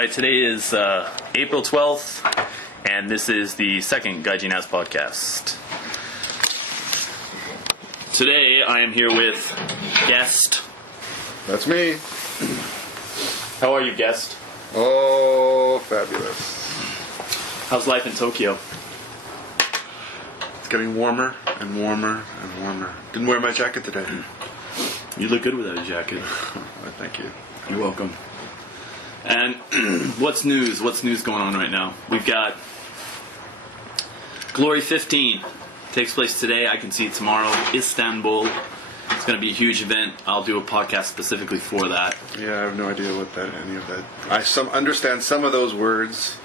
Alright, today is April 12th, and this is the second GaijinAss Podcast. Today I am here with guest. That's me. How are you, guest? Oh, fabulous. How's life in Tokyo? It's getting warmer and warmer and warmer. Didn't wear my jacket today. You look good without a jacket. Well, thank you. You're welcome. And what's news? What's news going on right now? We've got Glory 15. Takes place today. I can see it tomorrow. Istanbul. It's going to be a huge event. I'll do a podcast specifically for that. Yeah, I have no idea what any of that. I understand some of those words.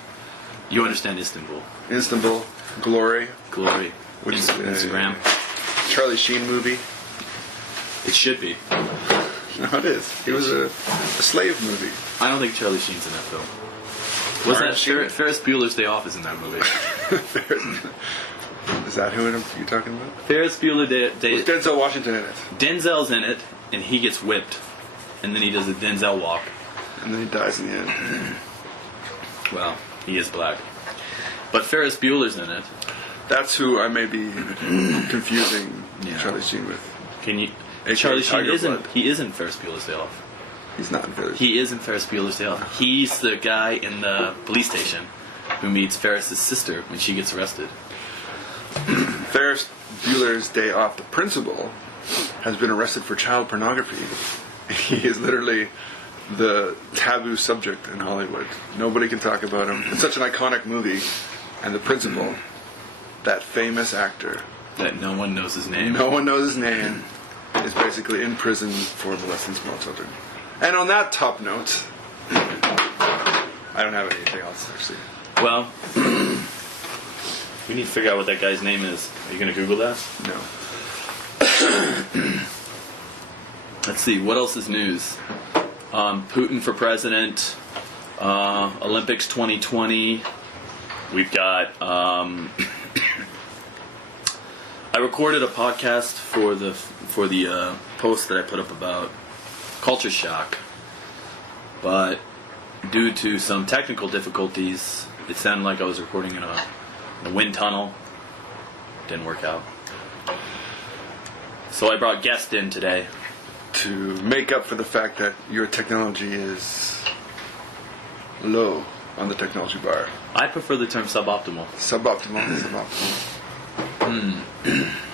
You understand Istanbul. Istanbul, Glory. Glory. Which is Instagram. Charlie Sheen movie. It should be. No, it is. It was a slave movie. I don't think Charlie Sheen's in that film. Was that Ferris Bueller's Day Off is in that movie? Is that who you're talking about? Ferris Bueller Day. With Denzel Washington in it. Denzel's in it, and he gets whipped, and then he does the Denzel walk. And then he dies in the end. Well, he is black, but Ferris Bueller's in it. That's who I may be confusing Charlie Sheen with. Can you? A.K.A. Charlie Sheen isn't. Blood. He isn't Ferris Bueller's Day Off. He's not in Ferris. He is in Ferris Bueller's Day Off. He's the guy in the police station who meets Ferris's sister when she gets arrested. Ferris Bueller's Day Off, the principal, has been arrested for child pornography. He is literally the taboo subject in Hollywood. Nobody can talk about him. It's such an iconic movie. And the principal, that famous actor, That no one knows his name. no one knows his name, is basically in prison for molesting small children. And on that top note, I don't have anything else, actually. Well, we need to figure out what that guy's name is. Are you going to Google that? No. Let's see, what else is news? Putin for president, Olympics 2020. We've got, I recorded a podcast for the post that I put up about culture shock, but due to some technical difficulties, it sounded like I was recording in a wind tunnel. Didn't work out. So I brought guests in today. To make up for the fact that your technology is low on the technology bar. I prefer the term suboptimal. Suboptimal.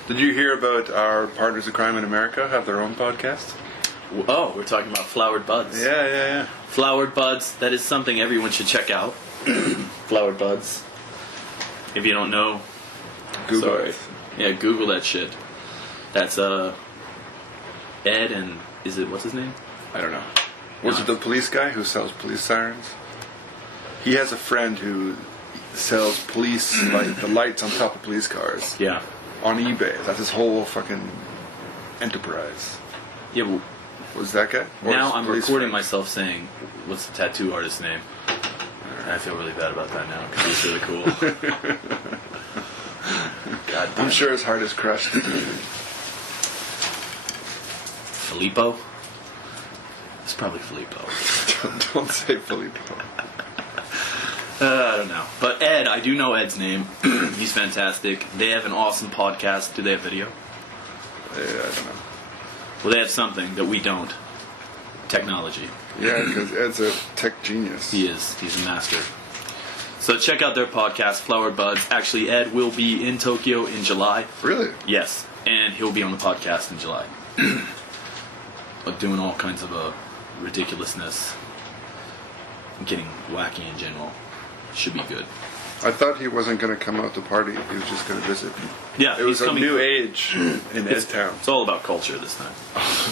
Did you hear about our partners in crime in America have their own podcast? Oh, we're talking about Flowered Buds. Yeah. Flowered Buds, that is something everyone should check out. Flowered Buds. If you don't know, Google it. Yeah, Google that shit. That's Ed and what's his name? I don't know. Was it the police guy who sells police sirens? He has a friend who sells the lights on top of police cars. Yeah. On eBay. That's his whole fucking enterprise. Yeah, well, Was that guy? Or now his I'm police recording friend? myself saying, what's the tattoo artist's name? And I feel really bad about that now, because he's really cool. God damn. I'm sure his heart is crushed. Filippo? It's probably Filippo. Don't say Filippo. I don't know. But Ed, I do know Ed's name. He's fantastic. They have an awesome podcast. Do they have video? Yeah, I don't know. Well, they have something that we don't. Technology. Yeah, because Ed's a tech genius. He is. He's a master. So check out their podcast, Flowered Buds. Actually, Ed will be in Tokyo in July. Really? Yes. And he'll be on the podcast in July. But doing all kinds of ridiculousness. And getting wacky in general. Should be good. I thought he wasn't going to come out to party. He was just going to visit. Yeah, It was he's a coming new age in Ed's town. It's all about culture this time.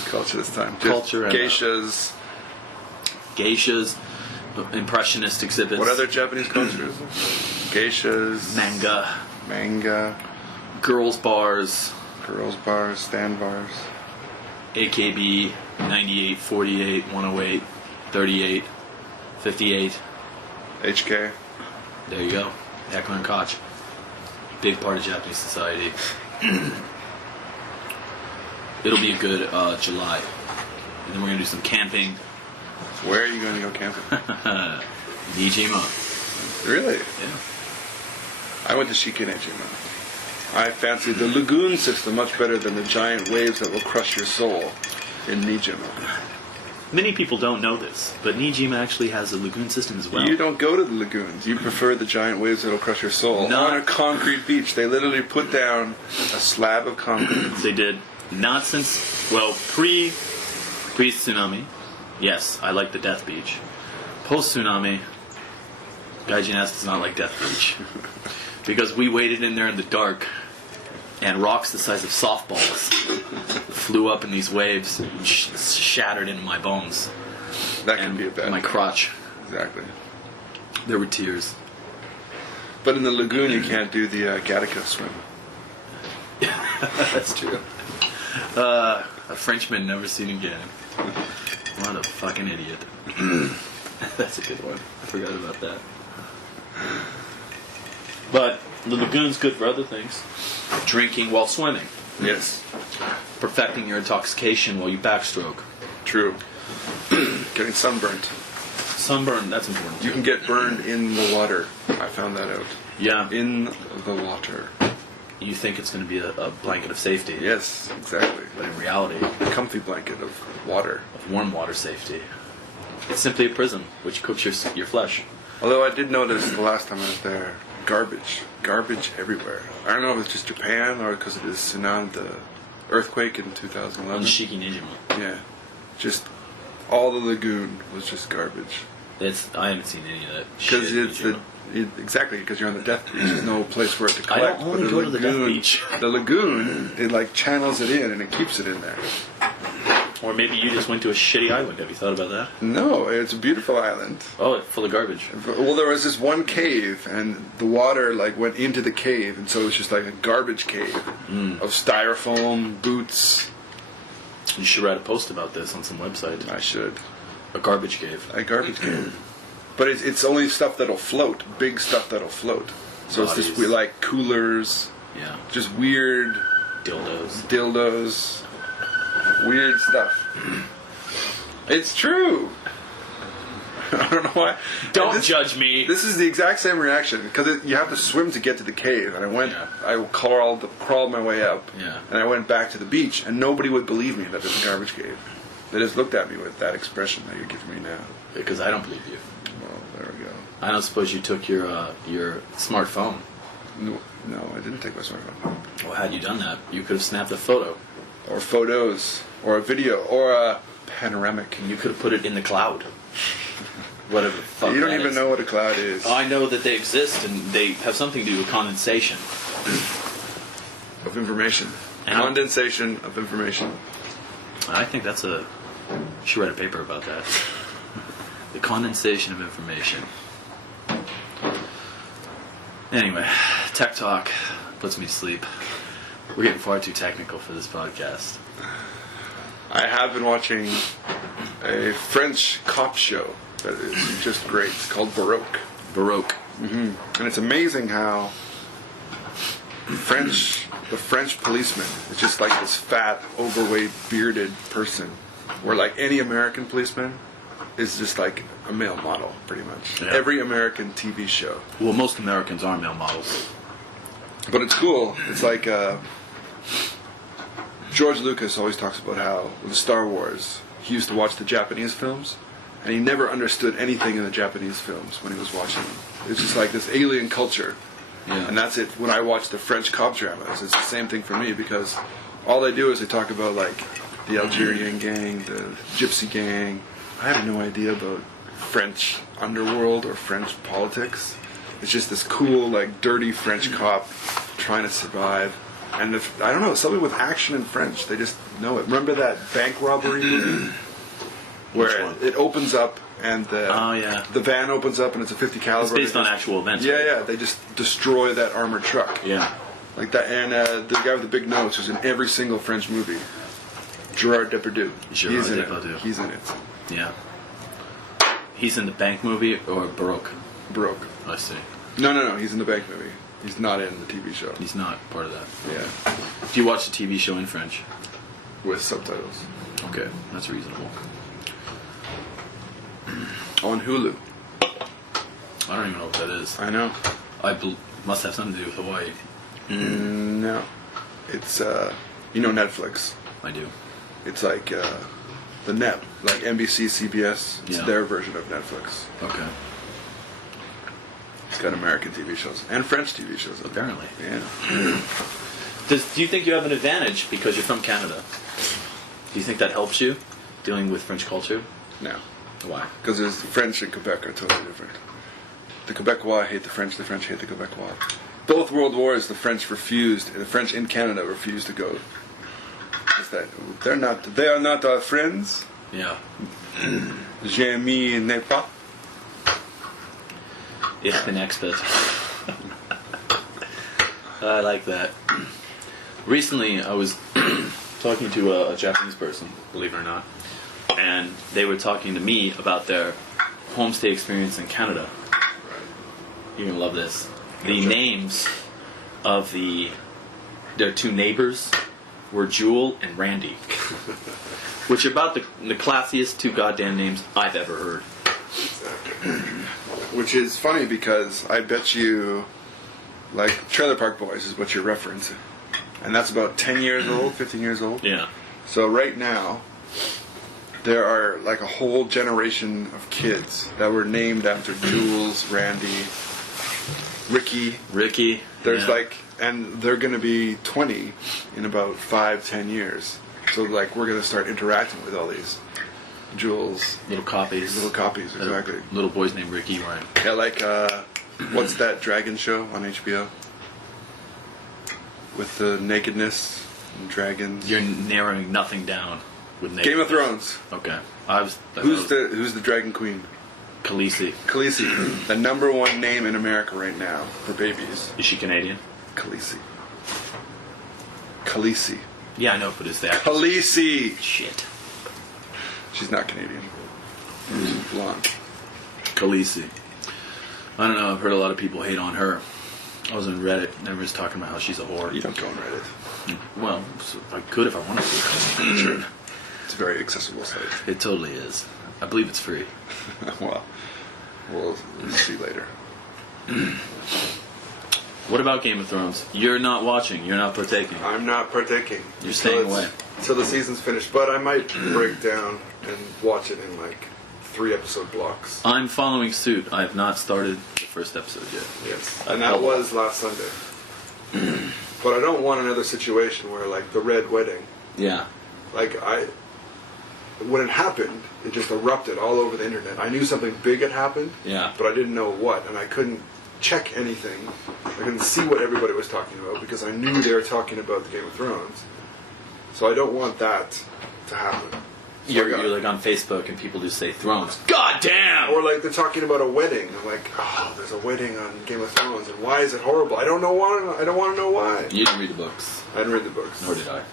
Culture this time. Just Culture and geishas. Geishas, impressionist exhibits. What other Japanese culture is there? Geishas. Manga. Girls bars. Girls bars. Stand bars. AKB, 98, 48, 108, 38, 58. HK. There you go. Heckler and Koch. Big part of Japanese society. It'll be a good July. And then we're going to do some camping. Where are you going to go camping? Nijima. Really? Yeah. I went to Shikinejima. I fancy the lagoon system much better than the giant waves that will crush your soul in Nijima. Many people don't know this, but Nijima actually has a lagoon system as well. You don't go to the lagoons. You prefer the giant waves that will crush your soul. No. On a concrete beach. They literally put down a slab of concrete. They did. Not since, well, pre-tsunami. Yes, I like the Death Beach. Post-tsunami, GaijinAss does not like Death Beach. Because we waited in there in the dark, and rocks the size of softballs flew up in these waves and shattered into my bones. That can be a bad my thing. crotch. Exactly. There were tears. But in the lagoon, you can't do the Gattaca swim. That's true. A Frenchman never seen again. What a fucking idiot. That's a good one. I forgot about that. But the lagoon's good for other things. Drinking while swimming. Yes. Perfecting your intoxication while you backstroke. True. Getting sunburnt. Sunburn, that's important. You can get burned in the water. I found that out. Yeah. In the water. You think it's going to be a blanket of safety. Yes, exactly. But in reality, A comfy blanket of water. of warm water safety. It's simply a prison, which cooks your flesh. Although I did notice the last time I was there, garbage. Garbage everywhere. I don't know if it's just Japan or because of the tsunami, the earthquake in 2011. On Shikinejima. Yeah. Just all the lagoon was just garbage. I haven't seen any of that Because shit. it's exactly because you're on the death beach. There's no place for it to collect. I don't only But go to the death beach. The lagoon, it like channels it in and it keeps it in there. Or maybe you just went to a shitty island. Have you thought about that? No, it's a beautiful island. Oh, it's full of garbage. Well, there was this one cave, and the water like went into the cave, and so it was just like a garbage cave of styrofoam, boots. You should write a post about this on some website. I should. A garbage cave. A garbage cave. But it's only stuff that'll float, big stuff that'll float. So it's just Bodies. like coolers, Yeah. just weird dildos, weird stuff. It's true. I don't know why. Don't judge me. This is the exact same reaction because you have to swim to get to the cave, and Yeah. I crawled my way up, Yeah. and I went back to the beach, and nobody would believe me that it's a garbage cave. They just looked at me with that expression that you're giving me now. Because I don't believe you. Well, there we go. I don't suppose you took your smartphone. No, I didn't take my smartphone. Well, had you done that, you could have snapped a photo. Or photos, or a video, or a panoramic. And you could have put it in the cloud. Whatever the fuck You don't that even is. know what a cloud is. I know that they exist, and they have something to do with condensation. Of information. And Condensation of information. I think that's you should write a paper about that. The condensation of information. Anyway, tech talk puts me to sleep. We're getting far too technical for this podcast. I have been watching a French cop show that is just great. It's called Baroque. Baroque. And it's amazing how the French policeman is just like this fat, overweight, bearded person. Where like any American policeman is just like a male model, pretty much. Yeah. Every American TV show. Well, most Americans are male models. But it's cool. It's like George Lucas always talks about how with Star Wars, he used to watch the Japanese films, and he never understood anything in the Japanese films when he was watching them. It's just like this alien culture. Yeah. And that's it. When I watch the French cop dramas, it's the same thing for me because all they do is they talk about like the Algerian gang, the gypsy gang. I have no idea about French underworld or French politics. It's just this cool, like, dirty French cop trying to survive. And I don't know, something with action in French. They just know it. Remember that bank robbery movie? Where it opens up and the van opens up and it's a .50 caliber. It's based on actual events. Yeah, right? yeah. They just destroy that armored truck. Yeah. Like that. And the guy with the big nose who's in every single French movie. Gerard Depardieu. Gerard He's in Depardieu. it. He's in it. Yeah. He's in the bank movie or Baroque? Baroque. I see. No. He's in the bank movie. He's not in the TV show. He's not part of that. Yeah. Do you watch the TV show in French? With subtitles. Okay, that's reasonable. On Hulu. I don't even know what that is. I know. Must have something to do with Hawaii. No. It's, Netflix. I do. It's like the net, like NBC, CBS. It's Yeah. their version of Netflix. Okay. It's got American TV shows and French TV shows. Apparently. Yeah. Do you think you have an advantage because you're from Canada? Do you think that helps you dealing with French culture? No. Why? Because the French and Quebec are totally different. The Quebecois hate the French hate the Quebecois. Both world wars, the French in Canada refused to go. They are not our friends. Yeah. J'aime n'est pas. Ich bin expert. I like that. Recently, I was talking to a Japanese person, believe it or not, and they were talking to me about their homestay experience in Canada. You're gonna love this. The names of their two neighbors were Jewel and Randy, which are about the classiest two goddamn names I've ever heard. Which is funny because I bet you, like, Trailer Park Boys is what you're referencing. And that's about 10 years old, 15 years old. Yeah. So right now, there are like a whole generation of kids that were named after Jules, Randy, Ricky. There's and they're going to be 20 in about 5-10 years. So like we're going to start interacting with all these Jules. Little copies, exactly. Little boys named Ricky, right? Yeah, like, what's that dragon show on HBO? With the nakedness and dragons. You're narrowing nothing down with names. Game of Thrones. Okay. Who's the dragon queen? Khaleesi. Khaleesi. The number one name in America right now for babies. Is she Canadian? Khaleesi. Yeah, I know, but is that... Khaleesi! Shit. She's not Canadian. She's blonde. Khaleesi. I don't know, I've heard a lot of people hate on her. I was on Reddit, and everyone's talking about how she's a whore. You don't go on Reddit. Well, I could if I wanted to. Sure. It's a very accessible site. It totally is. I believe it's free. Well, we'll see later. What about Game of Thrones? You're not watching. You're not partaking. I'm not partaking. You're staying away. Until the season's finished. But I might break down and watch it in like 3-episode blocks. I'm following suit. I have not started the first episode yet. Yes. And that was last Sunday. But I don't want another situation where like the Red Wedding. Yeah. Like when it happened, it just erupted all over the internet. I knew something big had happened. Yeah. But I didn't know what, and I couldn't check anything. I couldn't see what everybody was talking about because I knew they were talking about the Game of Thrones. So I don't want that to happen. So You're like on Facebook and people just say Thrones. God damn! Or like they're talking about a wedding. I'm like, oh, there's a wedding on Game of Thrones, and why is it horrible? I don't want to know why. You didn't read the books. I didn't read the books. Nor did I.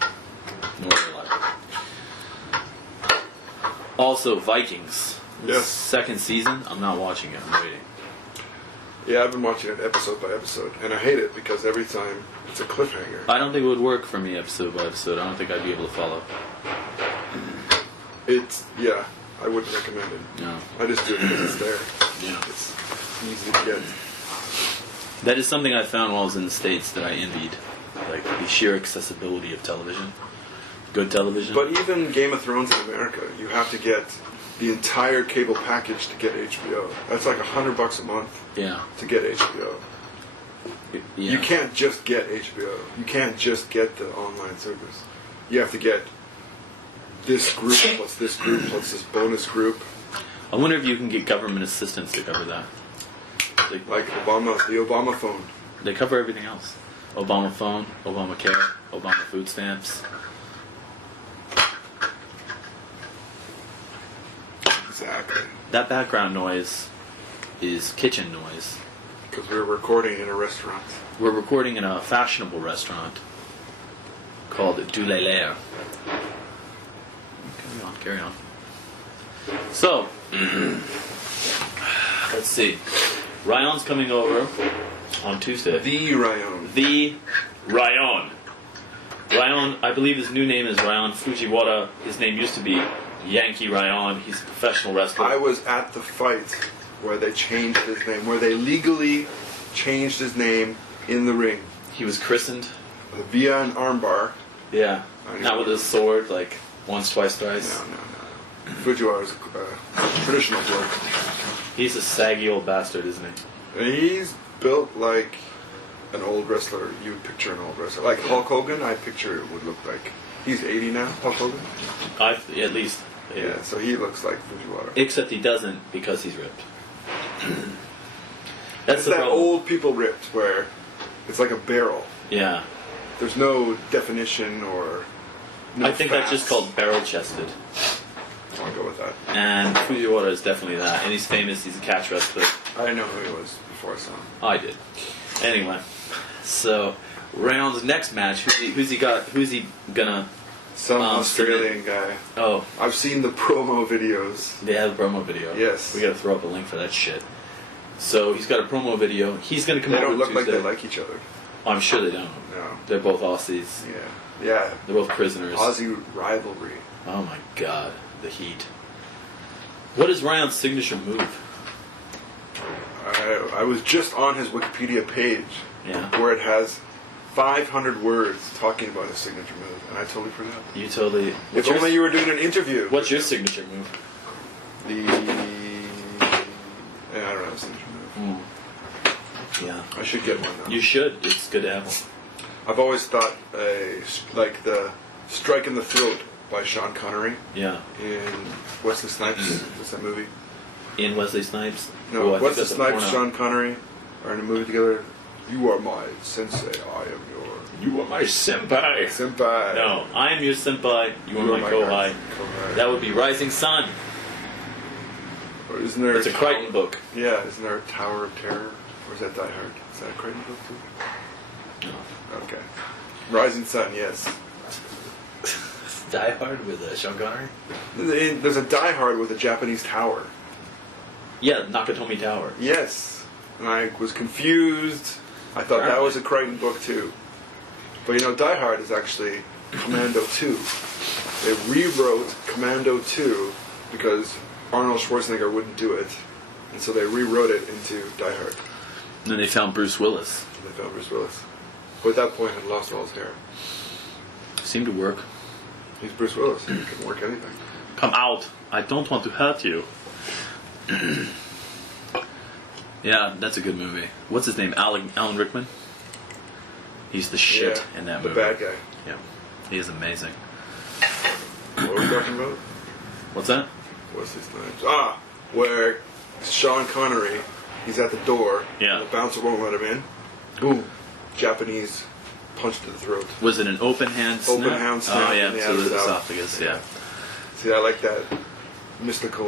Also, Vikings. Yes. Second season. I'm not watching it. I'm waiting. Yeah, I've been watching it episode by episode, and I hate it because every time it's a cliffhanger. I don't think it would work for me episode by episode. I don't think I'd be able to follow. I wouldn't recommend it. No. I just do it because it's there. Yeah. It's easy to get. That is something I found while I was in the States that I envied. Like the sheer accessibility of television. Good television. But even Game of Thrones in America, you have to get the entire cable package to get HBO. That's like $100 a month. Yeah. To get HBO. Yeah. You can't just get HBO. You can't just get the online service. You have to get this group plus this group plus this bonus group. I wonder if you can get government assistance to cover that. Like the Obama phone. They cover everything else. Obama phone, Obamacare, Obama food stamps. Exactly. That background noise is kitchen noise. Because we're recording in a restaurant. We're recording in a fashionable restaurant called Du Lelaire. Carry on. So, let's see. Ryan's coming over on Tuesday. The Ryan. Ryan, I believe his new name is Ryan Fujiwara. His name used to be Yankee Ryan. He's a professional wrestler. I was at the fight where they changed his name, where they legally changed his name in the ring. He was christened. Via an armbar. Yeah. Not with a sword, like once, twice, thrice. No. Fujiwara's a traditional bloke. He's a saggy old bastard, isn't he? He's built like an old wrestler. You would picture an old wrestler. Like Hulk Hogan, I picture it would look like. He's 80 now, Hulk Hogan? At least. Yeah, so he looks like Fujiwara. Except he doesn't because he's ripped. That's it's the that problem. old people ripped where it's like a barrel. Yeah. There's no definition or no I think fats. that's just called barrel-chested. I'll go with that. And Fujiwara is definitely that. And he's famous, he's a catch wrestler. I didn't know who he was before I saw him. I did. Anyway, so Round's next match, who's he got? Who's he gonna? Some Australian guy. Oh, I've seen the promo videos. they have a promo video. Yes. We gotta throw up a link for that shit. So he's got a promo video. He's gonna come They over don't look Tuesday. like they like each other. I'm sure they don't. No. They're both Aussies. Yeah. They're both prisoners. Aussie rivalry. Oh my god, the heat. What is Ryan's signature move? I was just on his Wikipedia page Yeah. where it has 500 words talking about his signature move, and I totally forgot. You totally. If only you were doing an interview. What's your signature move? I don't have a signature move. Yeah. I should get one though. You should. It's good to have one. I've always thought like the Strike in the Throat by Sean Connery Yeah. in Wesley Snipes. What's that movie? In Wesley Snipes? No, Oh, I think Wesley that's a Snipes, porno. Sean Connery are in a movie together. You are my sensei, I am your You are my senpai. senpai. No, I am your senpai. You are my kohai. That would be Rising Sun. Or isn't there It's a Crichton book. Yeah, isn't there a Tower of Terror? Or is that Die Hard? Is that a Crichton book too? No. Okay. Rising Sun, yes. Die Hard with Sean Connery? There's a Die Hard with a Japanese tower. Yeah, Nakatomi Tower. Yes. And I was confused. I thought that was a Crichton book too. But you know, Die Hard is actually Commando 2. They rewrote Commando 2 because Arnold Schwarzenegger wouldn't do it. And so they rewrote it into Die Hard. And then they found Bruce Willis. And they found Bruce Willis. Who at that point had lost all his hair. Seemed to work. He's Bruce Willis. He can work anything. Come out. I don't want to hurt you. Yeah, that's a good movie. What's his name? Alan Rickman? He's the shit in that movie. The bad guy. Yeah. He is amazing. What were we talking about? What's that? What's his name? Where Sean Connery, he's at the door. Yeah. The bouncer won't let him in. Boom. Japanese punch to the throat. Was it an open hand snap? Open hand snap Oh, yeah. in the So the esophagus. esophagus, yeah. See, I like that mystical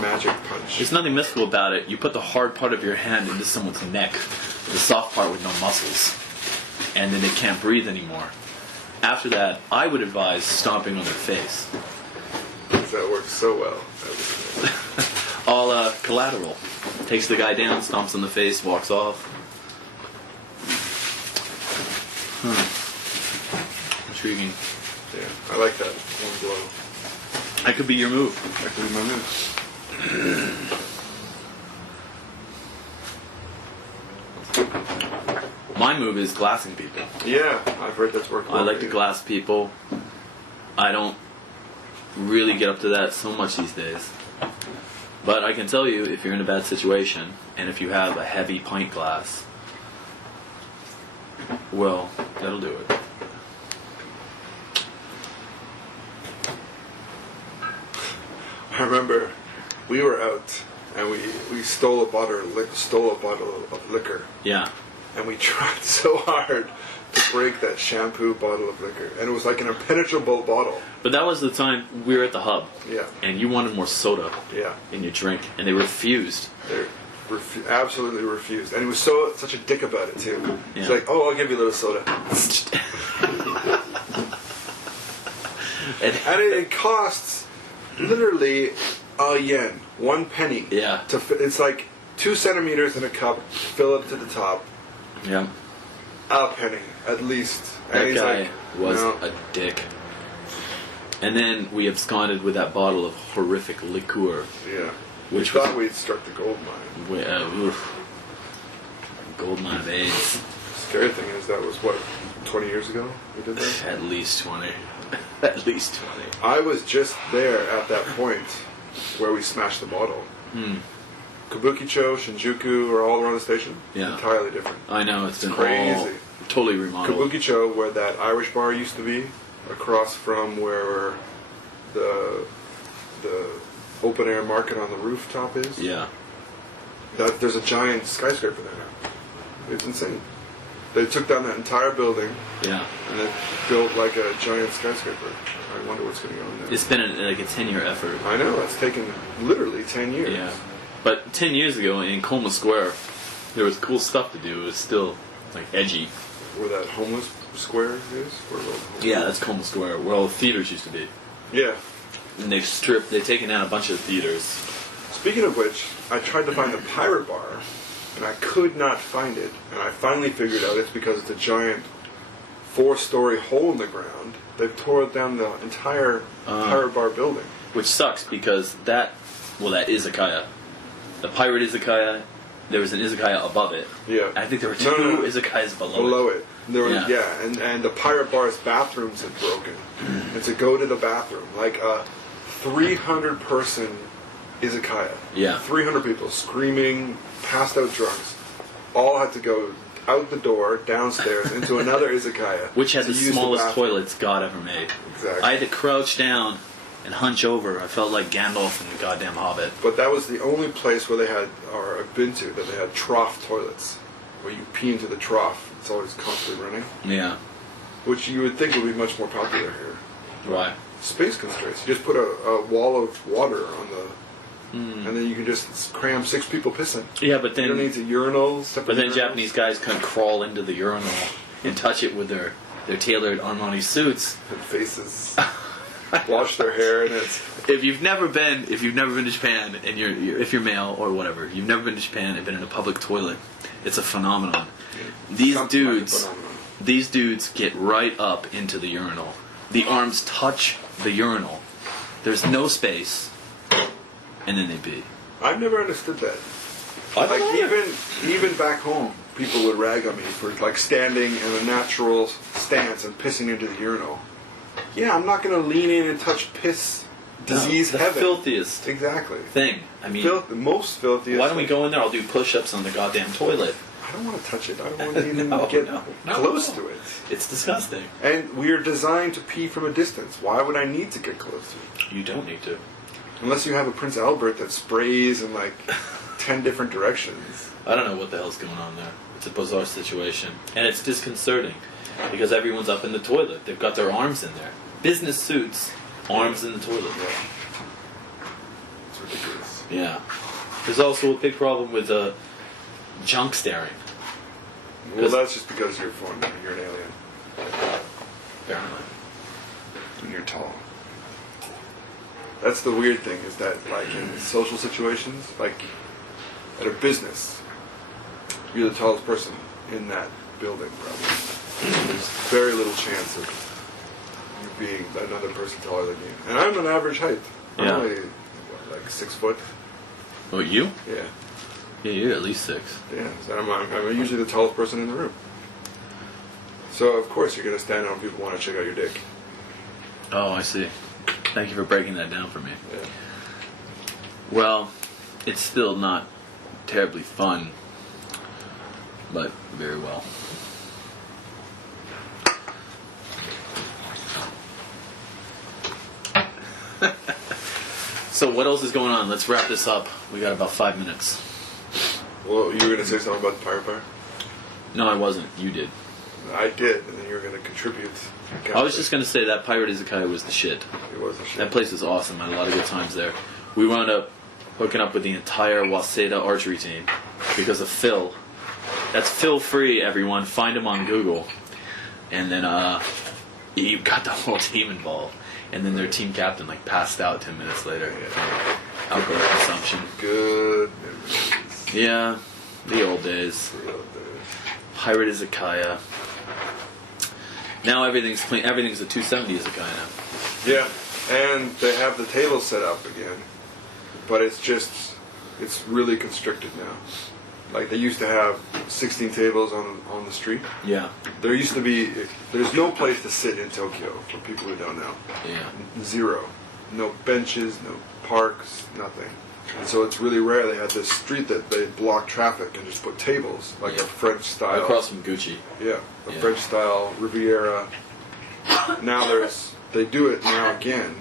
magic punch. There's nothing mystical about it. You put the hard part of your hand into someone's neck, the soft part with no muscles, and then they can't breathe anymore. After that, I would advise stomping on their face. That works so well. All Collateral. Takes the guy down, stomps on the face, walks off. Intriguing. Yeah, I like that one blow. That could be your move. That could be my move. My move is glassing people. Yeah, I've heard that's worked well. I like to glass people. I don't really get up to that so much these days. But I can tell you, if you're in a bad situation, and if you have a heavy pint glass, well, that'll do it. I remember we were out and we stole a bottle of liquor. Yeah. And we tried so hard to break that shampoo bottle of liquor. And it was like an impenetrable bottle. But that was the time we were at the hub. Yeah. And you wanted more soda Yeah. in your drink, and they refused. They absolutely refused. And he was such a dick about it, too. Yeah. He's like, oh, I'll give you a little soda. And And it costs literally a yen, 1 penny. Yeah. It's like 2 centimeters in a cup, fill it to the top. yeah. A penny, at least. And That he's guy like, was no. a dick. And then we absconded with that bottle of horrific liqueur. Yeah. We thought we'd struck the gold mine. Gold mine of AIDS. Scary thing is that was, 20 years ago we did that? At least 20. At least 20. I was just there at that point where we smashed the bottle. Kabukicho, Shinjuku are all around the station. Yeah. Entirely different. I know, it's been crazy. All totally remodeled. Kabukicho, where that Irish bar used to be, across from where the open air market on the rooftop is. Yeah. There's a giant skyscraper there now. It's insane. They took down that entire building. Yeah. And they built like a giant skyscraper. I wonder what's going on there. It's been like a 10-year effort. I know, it's taken literally 10 years. Yeah. But 10 years ago in Colma Square, there was cool stuff to do. It was still like edgy. Where that homeless square is? Yeah, that's Colma Square, where all the theaters used to be. Yeah. And they've taken down a bunch of theaters. Speaking of which, I tried to find the Pirate Bar, and I could not find it. And I finally figured out it's because it's a giant 4-story hole in the ground. They've tore down the entire Pirate Bar building. Which sucks because that izakaya, the Pirate Izakaya, there was an izakaya above it. Yeah. I think there were two izakayas below it. There were, and the Pirate Bar's bathrooms had broken. And to go to the bathroom, like a 300-person izakaya. Yeah. 300 people screaming, passed out drunks, all had to go out the door, downstairs, into another izakaya. Which had the smallest toilets God ever made. Exactly. I had to crouch down and hunch over. I felt like Gandalf in the goddamn Hobbit. But that was the only place where they had, or I've been to, that they had trough toilets, where you pee into the trough. It's always constantly running. Yeah. Which you would think would be much more popular here. Why? Space constraints. You just put a wall of water on the... And then you can just cram 6 people pissing. Yeah, but then... You don't need to urinal. But then Japanese guys can crawl into the urinal and touch it with their tailored Armani suits. And faces. Wash their hair, and it's... If you've never been to Japan, and if you're male or whatever, you've never been to Japan and been in a public toilet, it's a phenomenon. Yeah. These dudes get right up into the urinal. The arms touch the urinal. There's no space, and then they pee. I've never understood that. Even back home, people would rag on me for like standing in a natural stance and pissing into the urinal. Yeah, I'm not going to lean in and touch piss. Disease the heaven. Filthiest thing. I mean, the most filthiest. Why don't we go in there? I'll do push-ups on the goddamn toilet. I don't want to touch it. I don't want to even get close to it. It's disgusting. And we are designed to pee from a distance. Why would I need to get close to it? You don't need to. Unless you have a Prince Albert that sprays in like 10 different directions. I don't know what the hell's going on there. It's a bizarre situation. And it's disconcerting. Because everyone's up in the toilet. They've got their arms in there. Business suits, arms in the toilet. Yeah. It's ridiculous. Yeah. There's also a big problem with junk staring. Well, that's just because you're an alien. Apparently. And you're tall. That's the weird thing, is that like in social situations, like at a business, you're the tallest person in that building probably. There's very little chance of you being another person taller than you. And I'm an average height. I'm only, like 6 foot. Oh, you? Yeah. Yeah, you're at least 6. Yeah, so I'm usually the tallest person in the room. So, of course, you're going to stand out when people want to check out your dick. Oh, I see. Thank you for breaking that down for me. Yeah. Well, it's still not terribly fun, but very well. So what else is going on? Let's wrap this up. We got about 5 minutes. Well, you were going to say something about the Pirate Bar? No, I wasn't. You did. I did, and then you were going to contribute. I was just going to say that Pirate Izakaya was the shit. It was the shit. That place was awesome. I had a lot of good times there. We wound up hooking up with the entire Waseda archery team because of Phil. That's Phil Free, everyone. Find him on Google. And then he got the whole team involved. And then their team captain passed out 10 minutes later. Alcohol consumption. Good memories. Yeah, the old days. Pirate Izakaya. Now everything's clean. Everything's a 270 Izakaya now. Yeah, and they have the table set up again, but it's just It's really constricted now. Like they used to have 16 tables on the street. Yeah. There used to be. There's no place to sit in Tokyo for people who don't know. Yeah. Zero. No benches, no parks, nothing. And so it's really rare. They had this street that they block traffic and just put tables, like a French style. Across from Gucci. Yeah, a French style Riviera. Now they do it now again.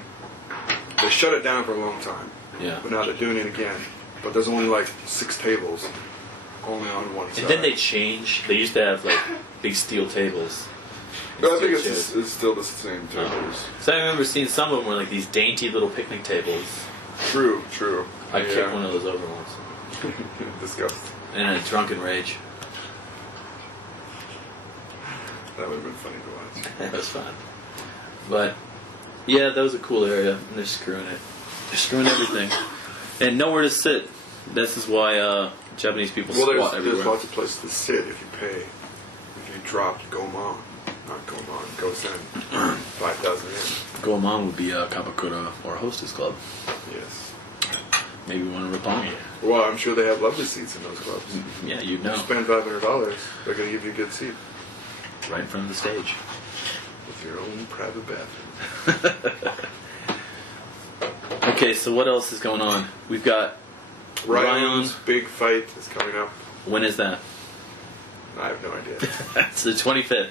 They shut it down for a long time. Yeah. But now they're doing it again. But there's only like 6 tables, only on one side. And then they change. They used to have like big steel tables. But I think it's still the same tables. So I remember seeing some of them were like these dainty little picnic tables. True. I kicked one of those over once. Disgusting. In a drunken rage. That would have been funny to watch. That was fun. But, yeah, that was a cool area. And they're screwing it. They're screwing everything. And nowhere to sit. This is why Japanese people squat everywhere. There's lots of places to sit if you pay. If you drop Gomon. Not Gomon. Gosen. 5,000 yen. Goemon would be a Kabakura or a hostess club. Yes. Maybe one in Roppongi. Well, I'm sure they have lovely seats in those clubs. Yeah, you'd know. You spend $500, they're going to give you a good seat. Right in front of the stage. With your own private bathroom. Okay, so what else is going on? We've got Ryan's big fight is coming up. When is that? I have no idea. It's the 25th.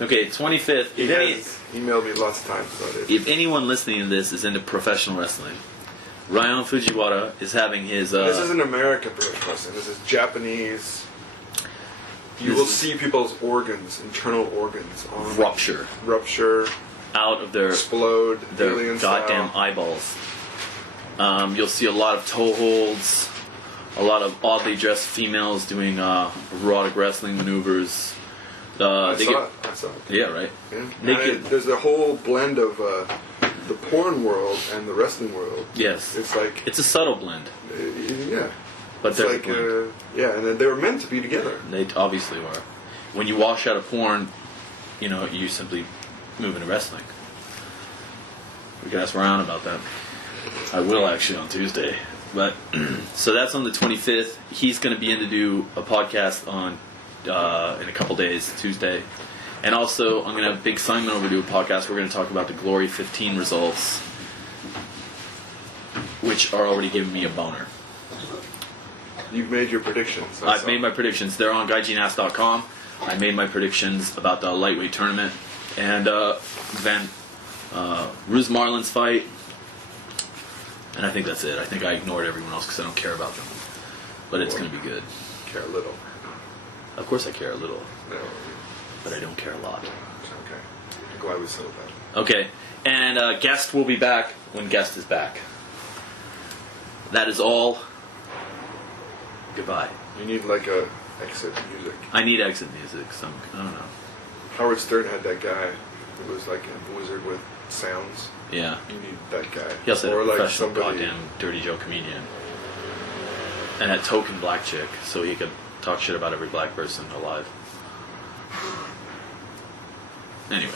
Okay, 25th. He has emailed me lots of times about it. If anyone listening to this is into professional wrestling, Ryan Fujiwara is having his... this isn't American professional wrestling. This is Japanese. You will see people's organs, internal organs, on rupture out of their goddamn eyeballs. You'll see a lot of toe holds, a lot of oddly dressed females doing erotic wrestling maneuvers. I saw it. Yeah, right. Yeah. There's a whole blend of the porn world and the wrestling world. Yes. It's like... It's a subtle blend. Yeah. But it's like, yeah, and they were meant to be together. They obviously were. When you wash out of porn, you simply move into wrestling. We can ask Ryan about that. I will actually on Tuesday. But so that's on the 25th. He's going to be in to do a podcast on in a couple days, Tuesday. And also, I'm going to have Big Simon over to do a podcast. We're going to talk about the Glory 15 results, which are already giving me a boner. You've made your predictions. I've made my predictions. They're on GaijinAss.com. I made my predictions about the lightweight tournament and Ruz Marlin's fight. And I think that's it. I think I ignored everyone else because I don't care about them. But it's going to be good. Care a little. Of course I care a little. No. But I don't care a lot. Okay. I'm glad we settled that. Okay. And Guest will be back when Guest is back. That is all. Goodbye. You need like a exit music. I need exit music. I don't know. Howard Stern had that guy who was like a wizard with sounds. Yeah. You need that guy. He also had a like professional goddamn Dirty Joe comedian. And a token black chick, so he could talk shit about every black person alive. Anyway.